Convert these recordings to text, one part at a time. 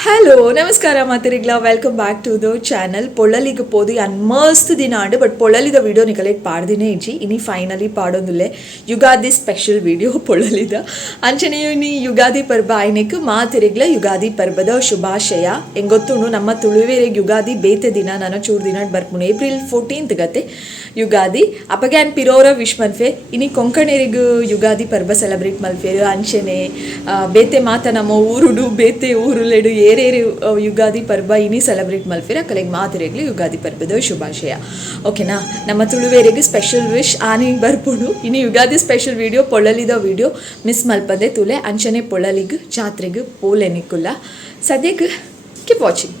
Hello ನಮಸ್ಕಾರ ಮಾತಿರಿಗ್ಲಾ welcome back to the channel പൊള്ളലിക്ക് പോതി മസ്റ്റ് ദിനാണ്ട് ബട്ട് പൊള്ളലിದ വീഡിയോ നിക്കലേക്ക് പാടുದಿನೇ ഇഞ്ചി ഇനി ഫൈനಲಿ പാടൊന്നുല്ലേ ಯುಗಾದಿ ಸ್ಪೆಷಲ್ ವಿಡಿಯೋ പൊള്ളಲಿದ ಅಂಚನೆಯು ಇನಿ ಯುಗಾದಿ ಪರ್ಬ ಆಯ್ನೆಕ್ ಮಾತಿರಿಗ್ಲ ಯುಗಾದಿ ಪರ್ಬದ ಶುಭಾಶಯ ಎಂಗೊತ್ತುಂಡು ನಮ್ಮ ತುಳುವೇರೆಗ್ ಯುಗಾದಿ ಬೇತೆ ದಿನ ನಾನು ಚೂರು ದಿನ ಬರ್ಪುಣು ಏಪ್ರಿಲ್ 14th ಗತೆ ಯುಗಾದಿ ಅಪಗ್ಯಾನ್ ಪಿರೋರ ವಿಶ್ ಮಲ್ಫೆ ಇನಿ ಕೊಂಕಣಿಯರಿಗೂ ಯುಗಾದಿ ಪರ್ಬ ಸೆಲೆಬ್ರೇಟ್ ಮಲ್ಫೇರು ಅಂಚನೆ ಬೇತೆ ಮಾತ ನಮ್ಮ ಊರುಡು ಬೇತೆ ಊರುಲೆಡು ಏರೇರು ಯುಗಾದಿ ಪರ್ಬ ಇನಿ ಸೆಲೆಬ್ರೇಟ್ ಮಲ್ಫಿರ ಕಲೆಗೆ ಮಾತಿರೆಗ್ಲಿ ಯುಗಾದಿ ಪರ್ಬದ ಶುಭಾಶಯ ಓಕೆನಾ ನಮ್ಮ ತುಳುವೇರಿಗೆ ಸ್ಪೆಷಲ್ ವಿಶ್ ಆನಿ ಬರ್ಪುಡು ಇನ್ನು ಯುಗಾದಿ ಸ್ಪೆಷಲ್ ವಿಡಿಯೋ ಪೊಳ್ಳಲಿದ ವಿಡಿಯೋ ಮಿಸ್ ಮಲ್ಪದೆ ತುಲೆ ಅಂಚನೆ ಪೊಳ್ಳಲಿಗೆ ಜಾತ್ರೆಗೆ ಪೋಲೆನಿಕ್ಕುಲ್ಲ ಸದ್ಯಕ್ಕೆ ಕೀಪ್ ವಾಚಿಂಗ್.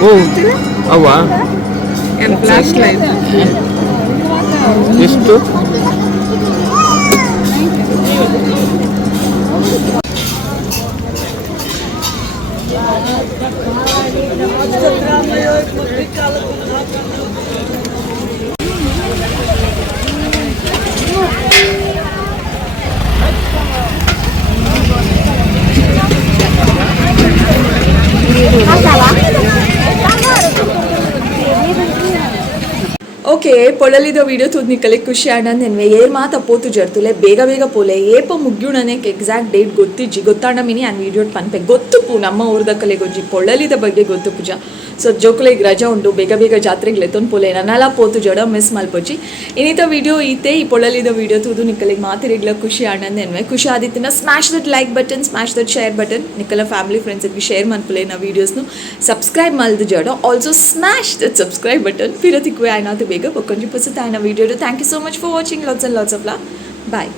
ಓ ಅವ್ವ ಫ್ಲಾಶ್ ಲೈಟ್ ಎಷ್ಟು ಓಕೆ ಪೊಳಲಿದ ವಿಡಿಯೋ ತೂದ್ ನಿಕ್ಕಲೆ ಖುಷಿ ಆನಂದ್ ಎನ್ವೆ ಏರ್ ಮಾತ ಪೋತು ಜರ್ತುಲೆ ಬೇಗ ಬೇಗ ಪೋಲೆ ಏಪ ಮುಗ್ಯುಣನೆ ಎಕ್ಸಾಕ್ಟ್ ಡೇಟ್ ಗೊತ್ತಿಜ್ಜಿ ಗೊತ್ತಾಂಡ ಮಿನಿ ಆನ್ ವಿಡಿಯೋ ಪನ್ಪೆ ಗೊತ್ತುಪು ನಮ್ಮ ಊರದ ಕಲೆ ಗೊಜ್ಜಿ ಪೊಳಲಿದ ಬಗ್ಗೆ ಗೊತ್ತು ಪೂಜಾ ಸೊ ಜೋಕುಲೆ ಈಗ ರಜಾ ಉಂಟು ಬೇಗ ಬೇಗ ಜಾತ್ರೆಗೆ ಲೆತ್ತೊಂದು ಪೋಲೆ ನನ್ನೆಲ್ಲ ಪೋತು ಜಡ ಮಿಸ್ ಮಲ್ಪೊಚ್ಚಿ ಇನ್ನಿತ ವಿಡಿಯೋ ಈತೆ ಈ ಪೊಳಲಿದ ವಿಡಿಯೋ ತೂದು ನಿಕ್ಕಲಿಗೆ ಮಾತಿರಿಗ್ಲ ಖುಷಿ ಆನಂದ್ ಎನ್ವೆ ಖುಷಿ ಆದಿತ್ತಿನ smash that like button smash that share button ನಿಕ್ಕಲ ಫ್ಯಾಮಿಲಿ ಫ್ರೆಂಡ್ಸ್ಗೆ ಶೇರ್ ಮನ್ಪುಲೆ ನಾ ವೀಡಿಯೋಸ್ನು ಸಬ್ಸ್ಕ್ರೈಬ್ ಮಲ್ದು ಜಡ also smash that subscribe button ಫಿರತಿಕ್ವೆ ಆಯ್ನಾತು ಬೇಗ ಕೊಂಚ ಪುಸತ ಆಯ್ನ video thank you so much for watching lots of love bye.